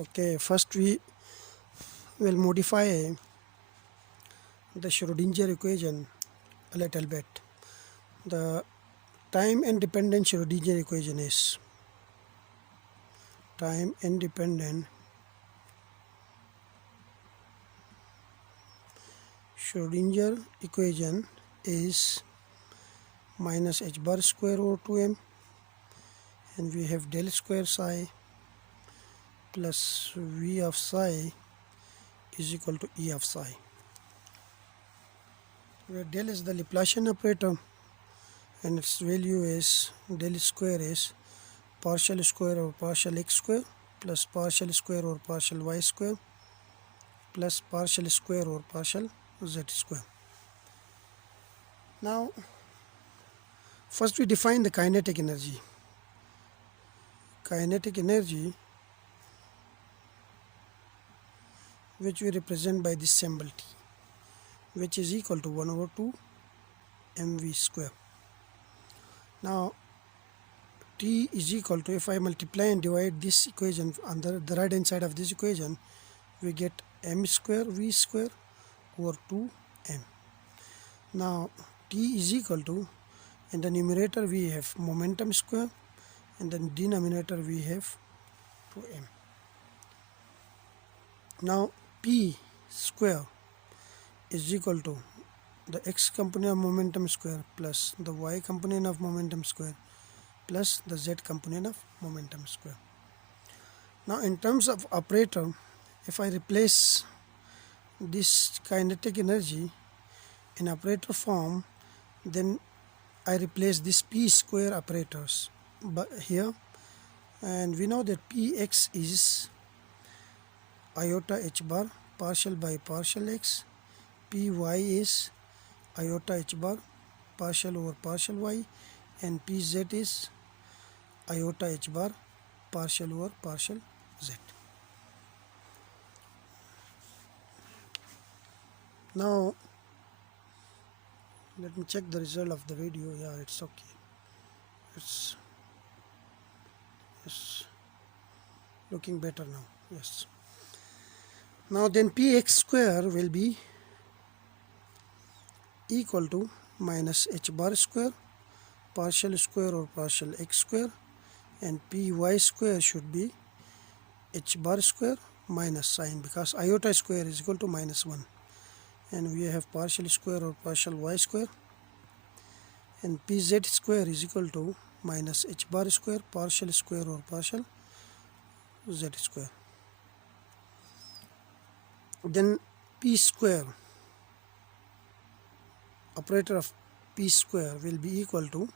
Okay, first we will modify the Schrodinger equation a little bit. The time independent Schrodinger equation is time independent Schrodinger equation is minus h bar square over 2m, and we have del square psi plus v of psi is equal to e of psi, where del is the Laplacian operator and its value is del square is partial square over partial x square plus partial square over partial y square plus partial square over partial z square. Now first we define the kinetic energy. Kinetic energy, which we represent by this symbol T, which is equal to 1 over 2 mv square. Now T is equal to, if I multiply and divide this equation on the right hand side of this equation, we get m square v square over 2m. Now T is equal to, in the numerator we have momentum square, and in the denominator we have 2m. Now P square is equal to the x component of momentum square plus the y component of momentum square plus the z component of momentum square. Now in terms of operator, if I replace this kinetic energy in operator form, then I replace this p square operators here, and we know that px is iota h bar partial by partial x, py is iota h bar partial over partial y, and pz is iota h bar partial over partial z. Now let me check the result of the video. Yeah, it's okay. It's looking better now. Yes. Now then px square will be equal to minus h bar square partial square or partial x square, and py square should be h bar square minus sign, because iota square is equal to minus 1, and we have partial square or partial y square, and pz square is equal to minus h bar square partial square or partial z square. Then p square, operator of p square will be equal to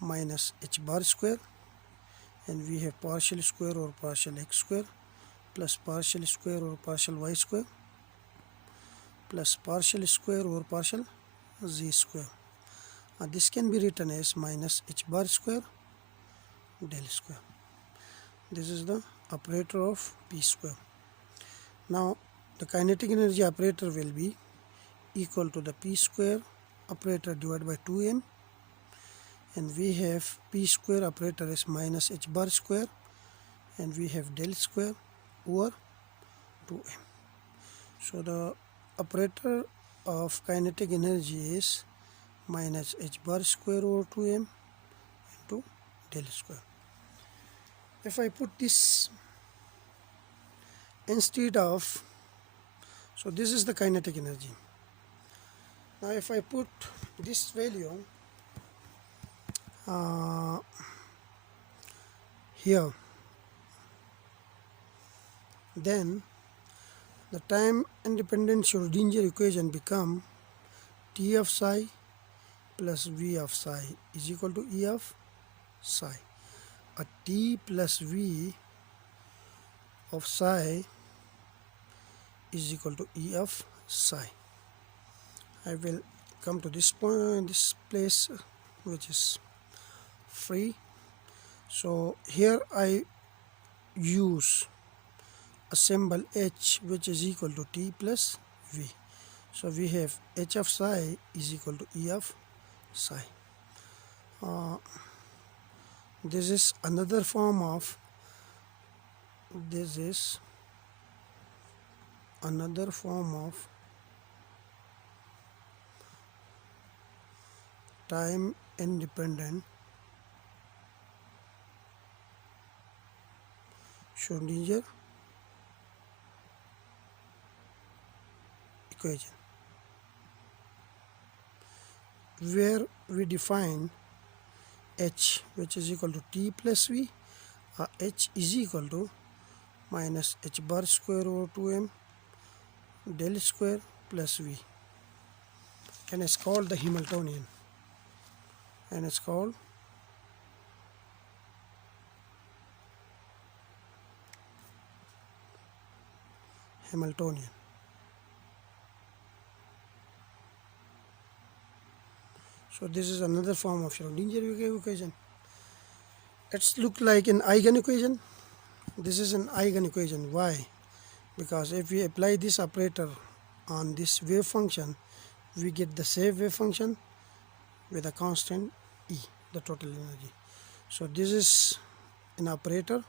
minus h bar square, and we have partial square or partial x square plus partial square or partial y square plus partial square or partial z square. This can be written as minus h bar square del square. This is the operator of p square. Now the kinetic energy operator will be equal to the p square operator divided by 2m, and we have p square operator is minus h bar square, and we have del square over 2m. So the operator of kinetic energy is minus h bar square over 2m into del square. If I put this instead of, so this is the kinetic energy. Now if I put this value here, then the time independent Schrodinger equation become T of psi plus V of psi is equal to E of psi. A T plus V of psi is equal to E of psi. I will come to this point, this place which is free. So here I use a symbol H, which is equal to T plus V. So we have H of psi is equal to E of psi. This is another form of this is another form of time independent Schrodinger equation, where we define h, which is equal to t plus v, h is equal to minus h bar square over 2m del square plus v, and it's called the Hamiltonian, and it's called Hamiltonian. So this is another form of Schrodinger equation. It's look like an eigen equation. This is an eigen equation. Why? Because if we apply this operator on this wave function, we get the same wave function with a constant E, the total energy. So this is an operator.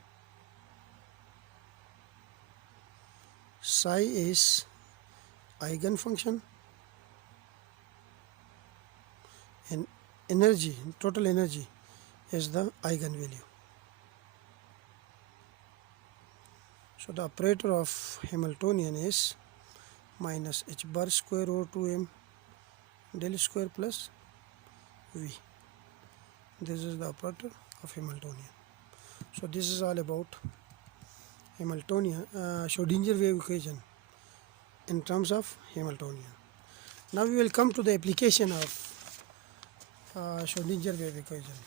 Psi is eigenfunction, and energy, total energy, is the eigenvalue. So the operator of Hamiltonian is minus h bar square over 2m del square plus v. This is the operator of Hamiltonian. So this is all about Hamiltonian Schrodinger wave equation in terms of Hamiltonian. Now we will come to the application of Schrodinger wave equation.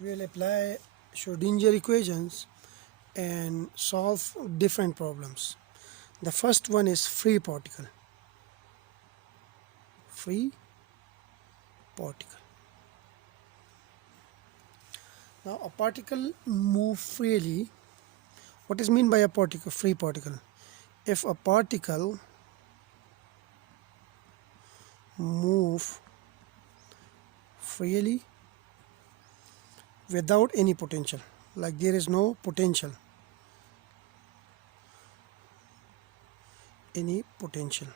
We will apply Schrodinger equations and solve different problems. The first one is free particle. Free particle. Now a particle moves freely. What is meant by a particle, free particle? If a particle moves freely without any potential, like there is no potential, any potential.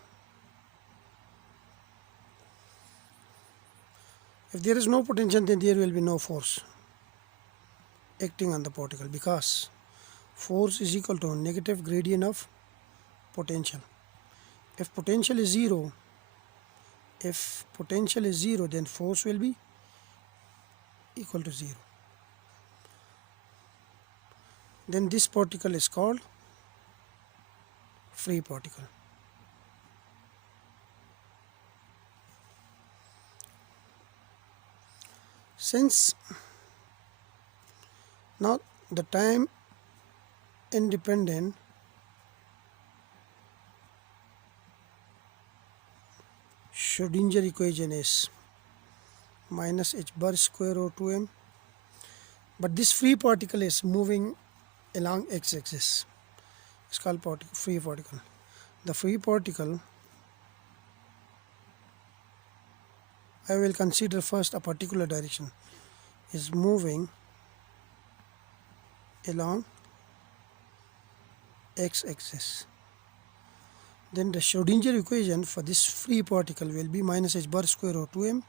If there is no potential, then there will be no force acting on the particle, because force is equal to negative gradient of potential. If potential is zero, then force will be equal to zero. Then this particle is called free particle. Since now the time independent Schrodinger equation is minus h bar square over 2m, but this free particle is moving along x-axis. It's called free particle. The free particle, I will consider first a particular direction, is moving along x-axis. Then the Schrodinger equation for this free particle will be minus h bar square over 2m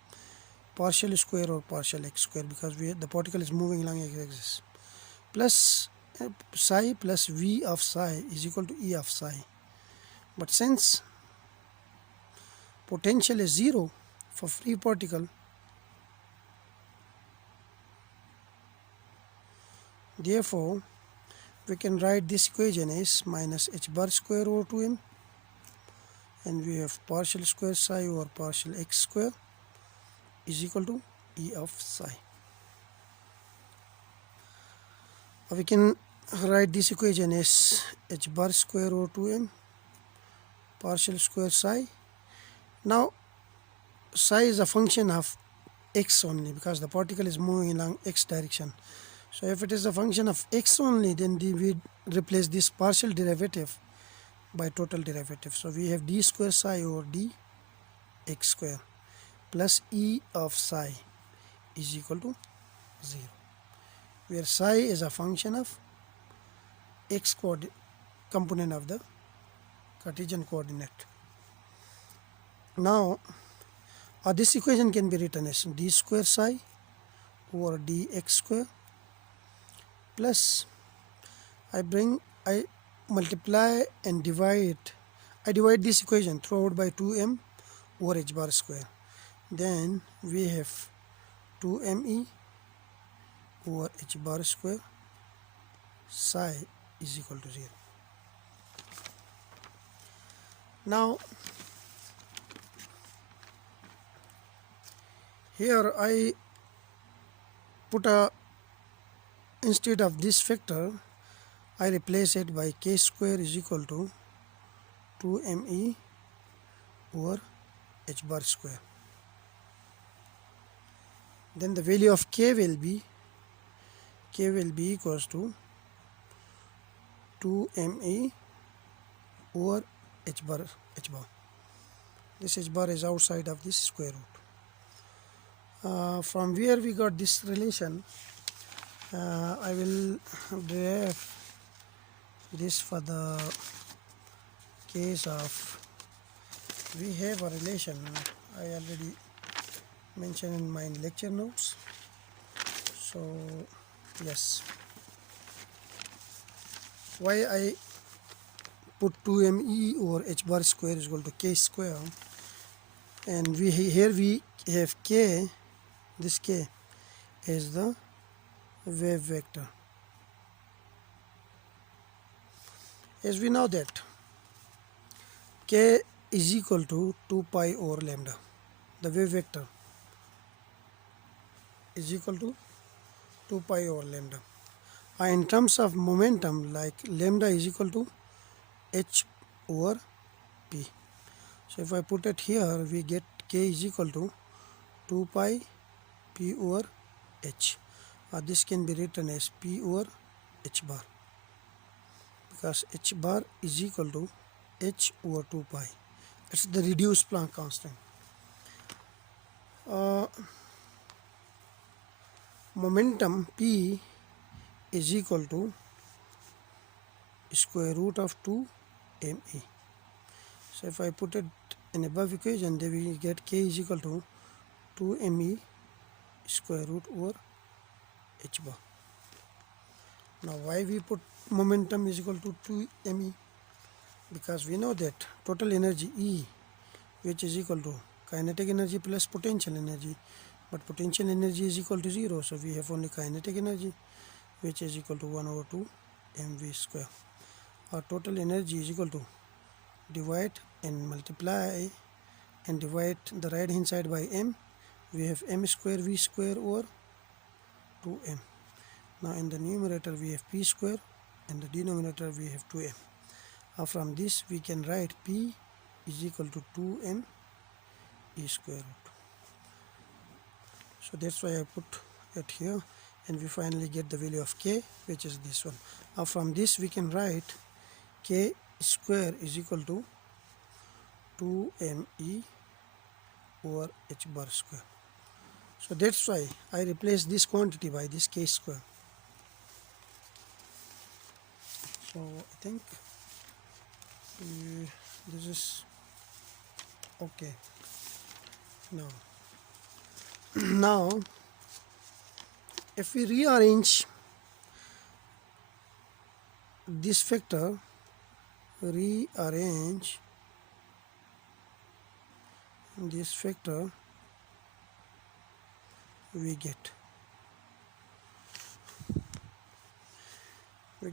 partial square or partial x square, because the particle is moving along x-axis, plus psi plus v of psi is equal to E of psi. But since potential is zero for free particle, therefore we can write this equation as minus h bar square over 2m, and we have partial square psi over partial x square is equal to E of psi. We can write this equation as h bar square over 2m partial square psi. Now psi is a function of x only, because the particle is moving along x direction. So if it is a function of x only, then we replace this partial derivative by total derivative. So we have d square psi over d x square plus E of psi is equal to 0, where psi is a function of x component of the Cartesian coordinate. Now this equation can be written as d square psi over dx square plus I multiply and divide. I divide this equation throughout by 2m over h bar square. Then we have 2me over h bar square psi is equal to 0. Now here I put instead of this factor I replace it by k square is equal to 2me over h bar square. Then the value of k will be equals to 2me over h bar. This h bar is outside of this square root. From where we got this relation, I will derive this for the case of we have a relation I already mentioned in my lecture notes. So yes, why I put 2me over h bar square is equal to k square, and here we have k, this k is the wave vector. As we know that k is equal to 2 pi over lambda, the wave vector is equal to 2 pi over lambda. In terms of momentum, like lambda is equal to h over p. So if I put it here, we get k is equal to 2 pi p over h. This can be written as p over h bar, because h bar is equal to h over 2 pi. It's the reduced Planck constant. Momentum p is equal to square root of 2 me. So if I put it in above equation, then we get k is equal to 2 me square root over h bar. Now why we put momentum is equal to 2 me? Because we know that total energy E, which is equal to kinetic energy plus potential energy, but potential energy is equal to 0, so we have only kinetic energy, which is equal to 1 over 2 mv square. Our total energy is equal to divide and multiply and divide the right hand side by m. We have m square v square over 2m. Now in the numerator we have p square, and the denominator we have 2m. From this we can write p is equal to 2m e square root. So that's why I put it here, and we finally get the value of k, which is this one. From this we can write k square is equal to 2me over h bar square. So that's why I replace this quantity by this k square. So I think this is okay. Now if we rearrange this factor, we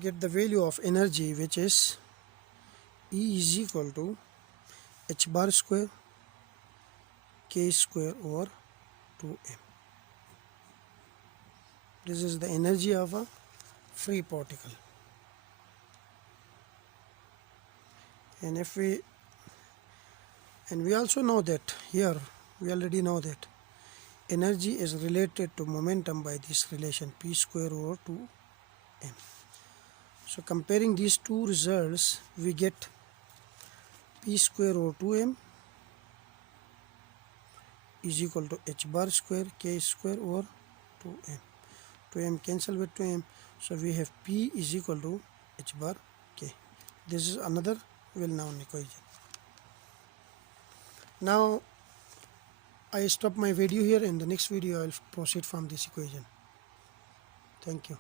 get the value of energy, which is E is equal to h bar square k square over 2m. This is the energy of a free particle. And we also know that here, we already know that energy is related to momentum by this relation p square over 2m. So comparing these two results, we get p square over 2m is equal to h bar square k square over 2m. 2m cancel with 2m, so we have p is equal to h bar k. This is another well-known equation. Now I stop my video here. In the next video I will proceed from this equation. Thank you.